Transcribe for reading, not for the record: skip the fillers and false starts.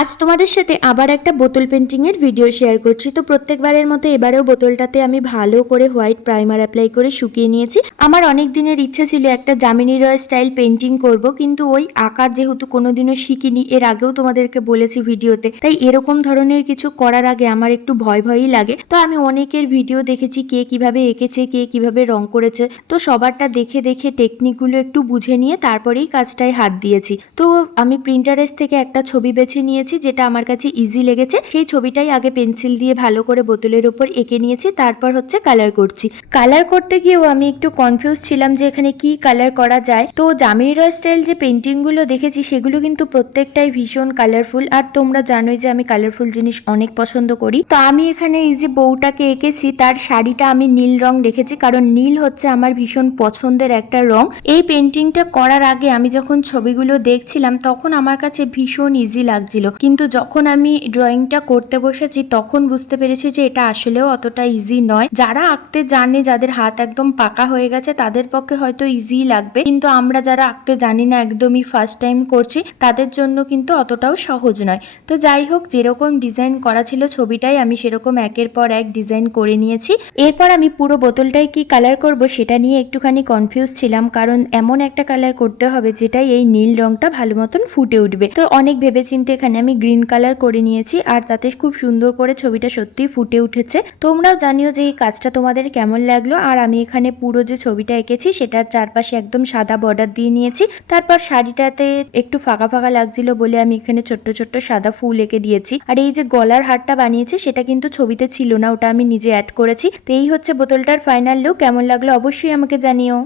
আজ তোমাদের সাথে আবার একটা বোতল পেন্টিং এর ভিডিও শেয়ার করছি। তো প্রত্যেকবারের মতো এবারেও বোতলটাতে আমি ভালো করে হোয়াইট প্রাইমার অ্যাপ্লাই করে শুকিয়ে নিয়েছি। আমার অনেক দিনের ইচ্ছে ছিল একটা যামিনী রয় স্টাইল পেন্টিং করব, কিন্তু ওই আঁকার যেহেতু কোনোদিনও শিখিনি, এর আগেও তোমাদেরকে বলেছি ভিডিওতে, তাই এরকম ধরনের কিছু করার আগে আমার একটু ভয় ভয়ই লাগে। তো আমি অনেকের ভিডিও দেখেছি, কে কিভাবে এঁকেছে, কে কিভাবে রং করেছে, তো সবারটা দেখে দেখে টেকনিকগুলো একটু বুঝে নিয়ে তারপরেই কাজটায় হাত দিয়েছি। তো আমি প্রিন্টারেস্ট থেকে একটা ছবি বেছে নিয়েছি যেটা আমার কাছে ইজি লেগেছে। সেই ছবিটাই আগে পেন্সিল দিয়ে ভালো করে বোতলের উপর এঁকে নিয়েছি, তারপর হচ্ছে কালার করছি। কালার করতে গিয়েও আমি একটু কনফিউজ ছিলাম যে এখানে কি কালার করা যায়। তো যামিনী রয় স্টাইল যে পেন্টিং গুলো দেখেছি সেগুলো কিন্তু প্রত্যেকটাই ভীষণ কালারফুল, আর তোমরা জানোই যে আমি কালারফুল জিনিস অনেক পছন্দ করি। তো আমি এখানে এই যে বউটাকে এঁকেছি, তার শাড়িটা আমি নীল রং রেখেছি, কারণ নীল হচ্ছে আমার ভীষণ পছন্দের একটা রং। এই পেন্টিংটা করার আগে আমি যখন ছবিগুলো দেখছিলাম তখন আমার কাছে ভীষণ ইজি লাগছিল, কিন্তু যখন আমি ড্রয়িংটা করতে বসেছি তখন বুঝতে পেরেছি যে এটা আসলেও অতটা ইজি নয়। যারা আঁকতে জানে, যাদের হাত একদম পাকা হয়ে গেছে, তাদের পক্ষে হয়তো ইজি লাগবে, কিন্তু আমরা যারা আঁকতে জানি না, একদমই ফার্স্ট টাইম করছি, তাদের জন্য কিন্তু অতটাও সহজ নয়। তো যাই হোক, যেরকম ডিজাইন করা ছিল ছবিটাই আমি সেরকম একের পর এক ডিজাইন করে নিয়েছি। এরপর আমি পুরো বোতলটাই কি কালার করব সেটা নিয়ে একটুখানি কনফিউজ ছিলাম, কারণ এমন একটা কালার করতে হবে যেটাই এই নীল রংটা ভালো মতন ফুটে উঠবে। তো অনেক ভেবেচিন্তে এখানে আমি গ্রিন কালার করে নিয়েছি, আর তাতে খুব সুন্দর করে ছবিটা সত্যি ফুটে উঠেছে। তোমরাও জানিও যে এই কাজটা তোমাদের কেমন লাগলো। আর আমি এখানে পুরো যে ছবিটা এঁকেছি সেটার চারপাশে একদম সাদা বর্ডার দিয়ে নিয়েছি। তারপর শাড়িটাতে একটু ফাঁকা ফাঁকা লাগছিল বলে আমি এখানে ছোট্ট ছোট্ট সাদা ফুল এঁকে দিয়েছি। আর এই যে গলার হারটা বানিয়েছি সেটা কিন্তু ছবিতে ছিল না, ওটা আমি নিজে অ্যাড করেছি। তো এই হচ্ছে বোতলটার ফাইনাল লুক। কেমন লাগলো অবশ্যই আমাকে জানিও।